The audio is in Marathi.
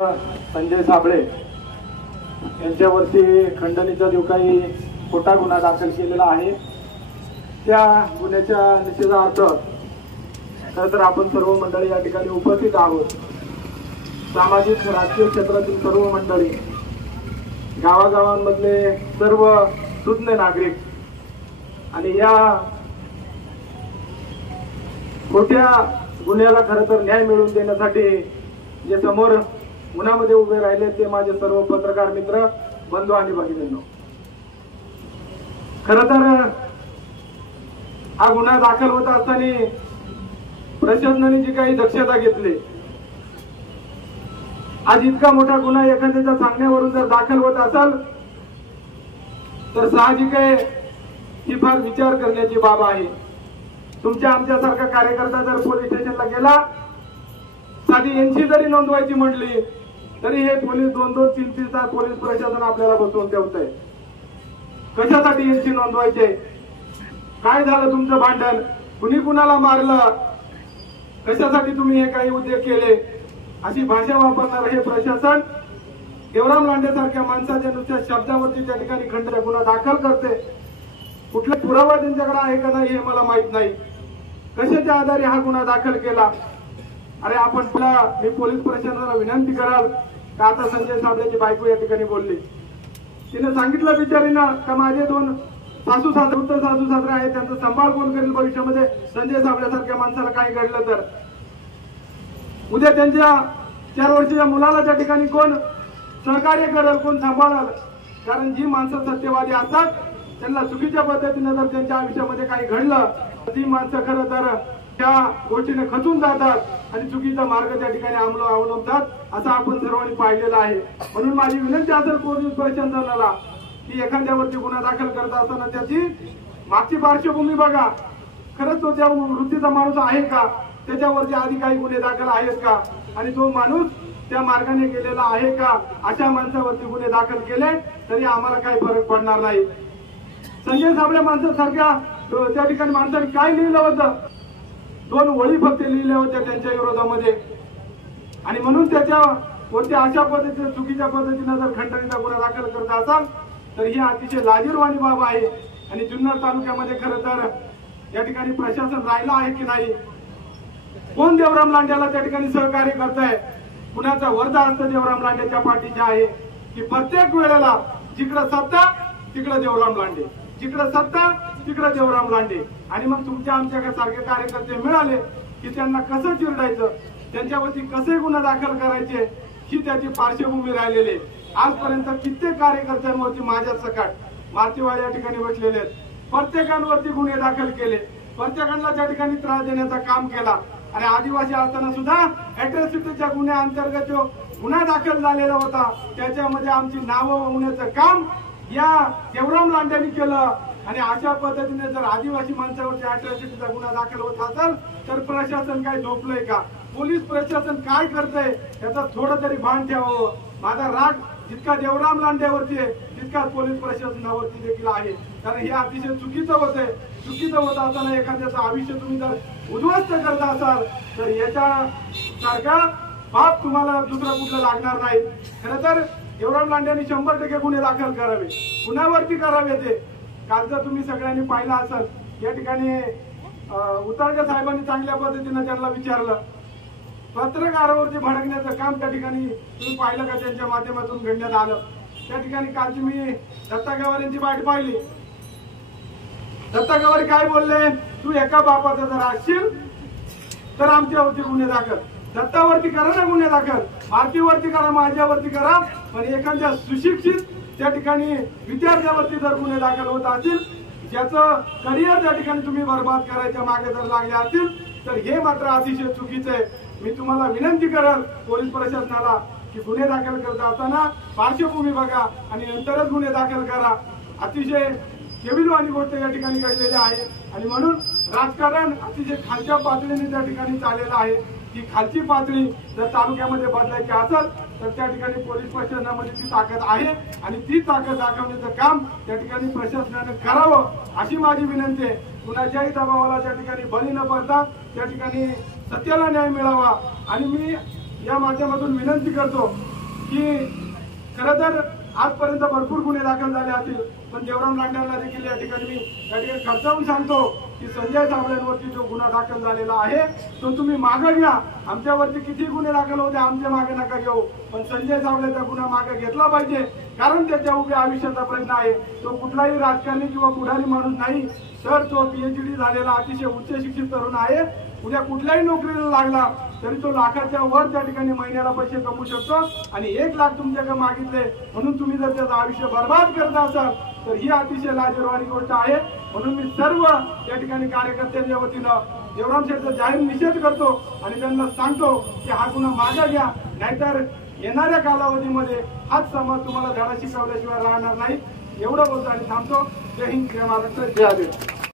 संजय साबळे यांच्यावरती खंडणीचा जो काही खोटा गुन्हा दाखल केलेला आहे त्या गुन्ह्याच्या निषेधार्थ खरं तर आपण सर्व मंडळी या ठिकाणी उपस्थित आहोत। सामाजिक राजकीय क्षेत्रातील सर्व मंडळी, गावागावांमधले सर्व सुज्ञ नागरिक आणि या खोट्या गुन्ह्याला खरं तर न्याय मिळवून देण्यासाठी जे समोर उन्हामध्ये उभे राहिले ते माझे सर्व पत्रकार मित्र, बंधू आणि भगिनींनो, खरं तर हा गुन्हा दाखल होत असताना प्रशासनाने जी काही दक्षता घेतली, आज इतका मोठा गुन्हा एखाद्याच्या सांगण्यावरून जर दाखल होत असेल तर साहजिक आहे ही फार विचार करण्याची बाब आहे। तुमच्या आमच्यासारखा कार्यकर्ता जर पोलीस स्टेशनला गेला, साधी एनसी जरी नोंदवायची म्हटली तरी हे पोलीस 2-2, 3-3 तास पोलीस प्रशासन आपल्याला बसवून ठेवतंय। कशासाठी एनसी नोंदवायचे? काय झालं तुमचं भांडण? कुणी कुणाला मारलं? कशासाठी तुम्ही हे काही उद्योग केले? अशी भाषा वापरणार हे प्रशासन देवराम लांडे सारख्या माणसाच्या नुसत्या शब्दावरती त्या ठिकाणी खंडणी गुन्हा दाखल करते। कुठला पुरावा त्यांच्याकडे आहे का नाही हे मला माहित नाही। कशाच्या आधारे हा गुन्हा दाखल केला? अरे आपण मी पोलीस प्रशासनाला विनंती कराल का, आता संजय साबळेची बायको या ठिकाणी बोलली, तिने सांगितलं बिचारीनं का माझे 2 सासू सासरे आहेत, त्यांचा सांभाळ कोण करेल भविष्यामध्ये संजय साबळेसारख्या माणसाला काही घडलं तर? उद्या त्यांच्या 4 वर्षाच्या मुलाला त्या ठिकाणी कोण सहकार्य करेल, कोण सांभाळेल? कारण जी माणसं सत्यवादी असतात त्यांना चुकीच्या पद्धतीने जर त्यांच्या आयुष्यामध्ये काही घडलं ती माणसं खरं तर त्या गोष्टीने खचून जातात आणि चुकीचा मार्ग त्या ठिकाणी अवलंबतात, असं आपण सर्वांनी पाहिलेलं आहे। म्हणून माझी विनंती असेल पोलीस प्रशासनाला की एखाद्यावरती गुन्हा दाखल करत असताना त्याची मागची पार्श्वभूमी बघा, खरंच तो त्या वृत्तीचा माणूस आहे का, त्याच्यावरती आधी काही गुन्हे दाखल आहेत का, आणि तो माणूस त्या मार्गाने गेलेला आहे का? अशा माणसावरती गुन्हे दाखल केले तरी आम्हाला काही फरक पडणार नाही। संजय साबळे माणसासारख्या त्या ठिकाणी माणसाने काय लिहिलं होतं? 2 ओळी फक्त लिहिल्या होत्या त्यांच्या विरोधामध्ये, आणि म्हणून त्याच्यावरती अशा पद्धतीने चुकीच्या पद्धतीने जर खंडणीचा गुन्हा दाखल करत असाल तर ही अतिशय लाजिरवाणी बाब आहे। आणि जुन्नर तालुक्यामध्ये खरं तर या ठिकाणी प्रशासन राहिलं आहे की नाही? कोण देवराम लांडेला त्या ठिकाणी सहकार्य करत आहे? कुणाचा वर्धा हस्त देवराम लांडेच्या पाठीचे आहे की प्रत्येक वेळेला जिकडे सत्ता तिकडे देवराम लांडे, जिकडे सत्ता तिकडे देवराम लांडे? आणि मग तुमच्या आमच्याकडे सारखे कार्यकर्ते मिळाले की त्यांना कसं चिरडायचं, त्यांच्यावरती कसे गुन्हा दाखल करायचे ही त्याची पार्श्वभूमी राहिलेली। आजपर्यंत कित्येक कार्यकर्त्यांवरती माझ्या सकाट मार्तीवाडी या ठिकाणी बसलेले आहेत, प्रत्येकांवरती गुन्हे दाखल केले, प्रत्येकांना त्या ठिकाणी त्रास देण्याचा काम केला। आणि आदिवासी असताना सुद्धा अॅट्रॉसिटीच्या गुन्ह्या अंतर्गत जो गुन्हा दाखल झालेला होता त्याच्यामध्ये आमची नावं वळवण्याचं काम या देवराम लांडेंनी केलं। आणि अशा पद्धतीने जर आदिवासी माणसावरती अॅट्रॉसिटीचा गुन्हा दाखल होत असेल तर प्रशासन काय झोपलंय का? पोलीस प्रशासन काय करतंय याचा थोडं तरी भान ठेवावं। माझा राग जितका देवराम लांडेवरती आहे तितका पोलीस प्रशासनावरती देखील आहे, कारण हे अतिशय चुकीचं होतंय। चुकीचं होत असताना एखाद्याचं आयुष्य तुम्ही जर उद्ध्वस्त करत असाल तर याच्या सारखा बाप तुम्हाला दुसरा कुठला लागणार नाही। खरं तर देवराम लांडेंनी 100% गुन्हे दाखल करावे, गुन्ह्यावरती करावे ते। काल जर तुम्ही सगळ्यांनी पाहिलं असेल या ठिकाणी उतारगे साहेबांनी चांगल्या पद्धतीने त्यांना विचारलं, पत्रकारावरती भडकण्याचं काम त्या ठिकाणी तुम्ही पाहिलं का? त्यांच्या माध्यमातून घडण्यात आलं। त्या ठिकाणी कालची मी दत्ता गवारींची बाईट पाहिली। दत्ता गवारी काय बोलले? तू एका बापाचा जर असशील तर आमच्यावरती गुन्हे दाखल, दत्तावरती करा ना गुन्हे दाखल, आरतीवरती करा, माझ्यावरती करा, पण एखाद्या सुशिक्षित त्या ठिकाणी विद्यार्थ्यावरती जर गुन्हे दाखल होत असतील, ज्याचं करिअर त्या ठिकाणी तुम्ही बर्बाद करायच्या मागे जर लागले असतील तर हे मात्र अतिशय चुकीचं आहे। मी तुम्हाला विनंती करेल पोलीस प्रशासनाला की गुन्हे दाखल करत असताना पार्श्वभूमी बघा आणि नंतरच गुन्हे दाखल करा। अतिशय केविलवाणी गोष्ट या ठिकाणी घडलेली आहे आणि म्हणून राजकारण अतिशय खालच्या पातळीने त्या ठिकाणी चाललेलं आहे। ती खालची पातळी जर तालुक्यामध्ये बदलायची असेल तर त्या ठिकाणी पोलीस प्रशासनामध्ये ती ताकद आहे आणि ती ताकद दाखवण्याचं काम त्या ठिकाणी प्रशासनाने करावं अशी माझी विनंती आहे। कुणाच्याही दबावाला त्या ठिकाणी बळी न पडता त्या ठिकाणी सत्याला न्याय मिळावा। आणि मी या माध्यमातून विनंती करतो की खरं तर आजपर्यंत भरपूर गुन्हे दाखल झाले असतील, पण देवराम लांडेंना देखील या ठिकाणी खर्चावून सांगतो की संजय साबळेंवरती जो गुन्हा दाखल झालेला आहे तो तुम्ही मागे घ्या. आमच्यावरती किती गुन्हे दाखल होते आमच्या मागे नका घेऊ, पण संजय साबळेचा गुन्हा मागे घेतला पाहिजे, कारण त्याच्या उभ्या आयुष्याचा प्रश्न आहे. तो कुठलाही राजकारणी किंवा पुढारी माणूस नाही, तर तो PhD झालेला अतिशय उच्च शिक्षित तरुण आहे. उद्या कुठल्याही नोकरीला लागला तरी तो लाखाच्या वर त्या ठिकाणी महिन्याला पैसे कमवू शकतो. आणि 1 लाख तुमच्याकडे मागितले म्हणून तुम्ही जर त्याचं आयुष्य बर्बाद करत असाल तर ही अतिशय लाजिरवाणी गोष्ट आहे. म्हणून मी सर्व या ठिकाणी कार्यकर्त्यांच्या वतीनं देवराम शेठचा जाहीर निषेध करतो आणि त्यांना सांगतो की हा गुन्हा मागे घ्या, नाहीतर येणाऱ्या कालावधीमध्ये हाच समाज तुम्हाला धडा शिकवल्याशिवाय राहणार नाही. एवढं बोलतो आणि थांबतो. जय हिंद, जय महाराष्ट्र, जय आदिवासी.